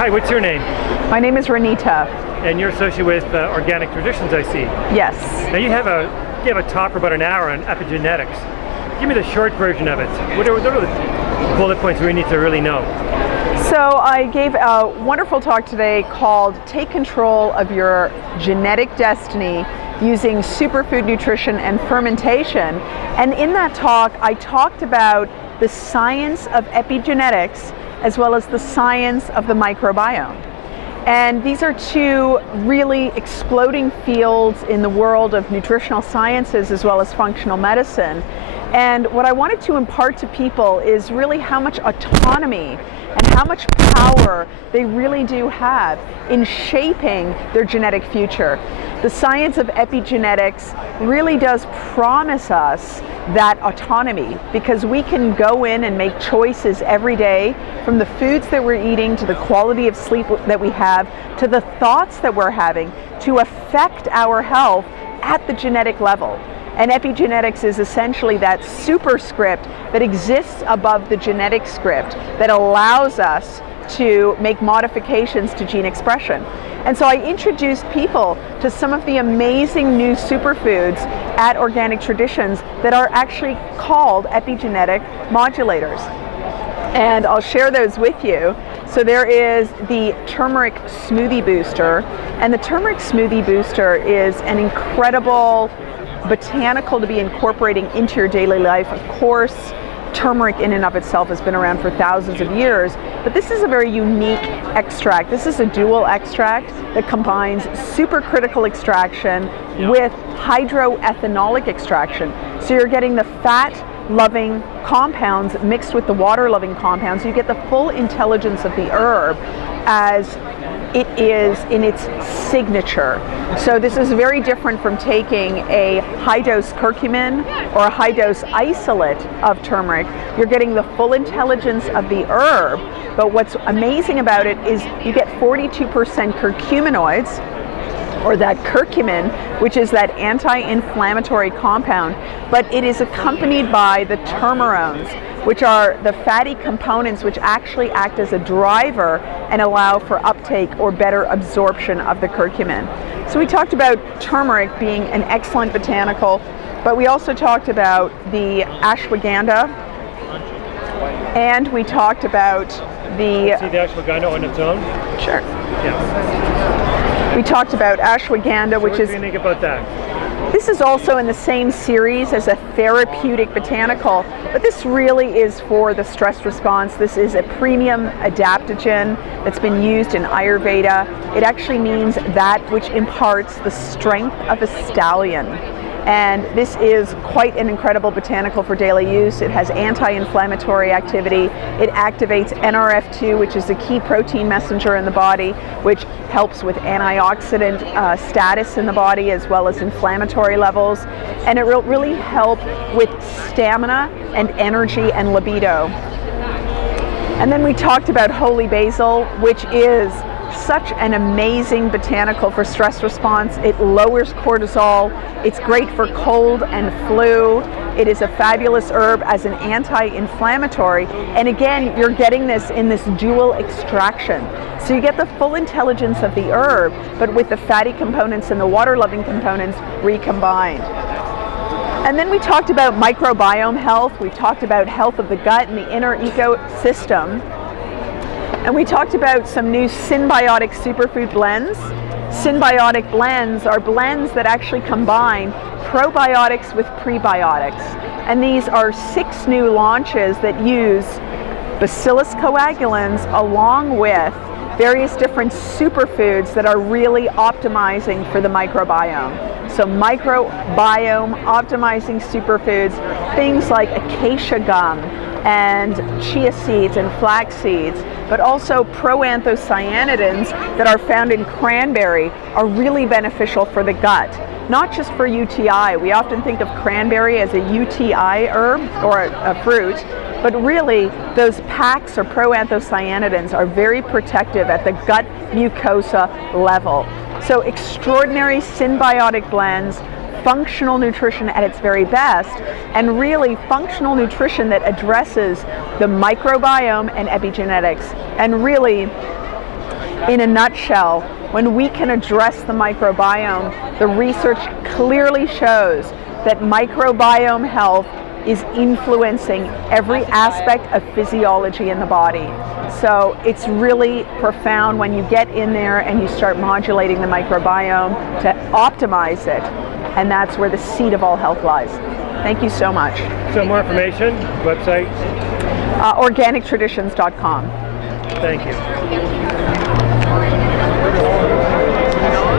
Hi, what's your name? My name is Renita. And you're associated with Organic Traditions, I see. Yes. Now you have a talk for about an hour on epigenetics. Give me the short version of it. What are the bullet points we need to really know? So I gave a wonderful talk today called Take Control of Your Genetic Destiny using Superfood Nutrition and Fermentation. And in that talk, I talked about the science of epigenetics as well as the science of the microbiome. And these are two really exploding fields in the world of nutritional sciences as well as functional medicine. And what I wanted to impart to people is really how much autonomy and how much power they really do have in shaping their genetic future. The science of epigenetics really does promise us that autonomy, because we can go in and make choices every day, from the foods that we're eating to the quality of sleep that we have to the thoughts that we're having, to affect our health at the genetic level. And epigenetics is essentially that superscript that exists above the genetic script that allows us to make modifications to gene expression. And so I introduced people to some of the amazing new superfoods at Organic Traditions that are actually called epigenetic modulators. And I'll share those with you. So there is the turmeric smoothie booster, and the turmeric smoothie booster is an incredible botanical to be incorporating into your daily life. Of course, turmeric in and of itself has been around for thousands of years, but this is a very unique extract. This is a dual extract that combines supercritical extraction with hydroethanolic extraction. So you're getting the fat-loving compounds mixed with the water-loving compounds. You get the full intelligence of the herb as it is in its signature. So this is very different from taking a high-dose curcumin or a high-dose isolate of turmeric. You're getting the full intelligence of the herb, but what's amazing about it is you get 42% curcuminoids, or that curcumin, which is that anti-inflammatory compound, but it is accompanied by the turmerones, which are the fatty components which actually act as a driver and allow for uptake or better absorption of the curcumin. So we talked about turmeric being an excellent botanical, but we also talked about the ashwaganda, and we talked about the... See the ashwaganda on its own? Sure. Yeah. We talked about ashwaganda, which is... What do you think about that? This is also in the same series as a therapeutic botanical, but this really is for the stress response. This is a premium adaptogen that's been used in Ayurveda. It actually means that which imparts the strength of a stallion. And this is quite an incredible botanical for daily use. It has anti-inflammatory activity. It activates NRF2, which is a key protein messenger in the body, which helps with antioxidant status in the body as well as inflammatory levels. And it will really help with stamina and energy and libido. And then we talked about holy basil, which is such an amazing botanical for stress response. It lowers cortisol. It's great for cold and flu. It is a fabulous herb as an anti-inflammatory. And again, you're getting this in this dual extraction. So you get the full intelligence of the herb, but with the fatty components and the water-loving components recombined. And then we talked about microbiome health. We talked about health of the gut and the inner ecosystem. And we talked about some new symbiotic superfood blends. Symbiotic blends are blends that actually combine probiotics with prebiotics. And these are 6 new launches that use Bacillus coagulans along with various different superfoods that are really optimizing for the microbiome. So microbiome optimizing superfoods, things like acacia gum and chia seeds and flax seeds, but also proanthocyanidins that are found in cranberry are really beneficial for the gut, not just for UTI. We often think of cranberry as a UTI herb or a fruit, but really those PACs or proanthocyanidins are very protective at the gut mucosa level. So extraordinary symbiotic blends, functional nutrition at its very best, and really functional nutrition that addresses the microbiome and epigenetics. And really, In a nutshell, when we can address the microbiome, the research clearly shows that microbiome health is influencing every aspect of physiology in the body. So it's really profound when you get in there and you start modulating the microbiome to optimize it, and that's where the seed of all health lies. Thank you so much. So more information, website? Organictraditions.com. Thank you.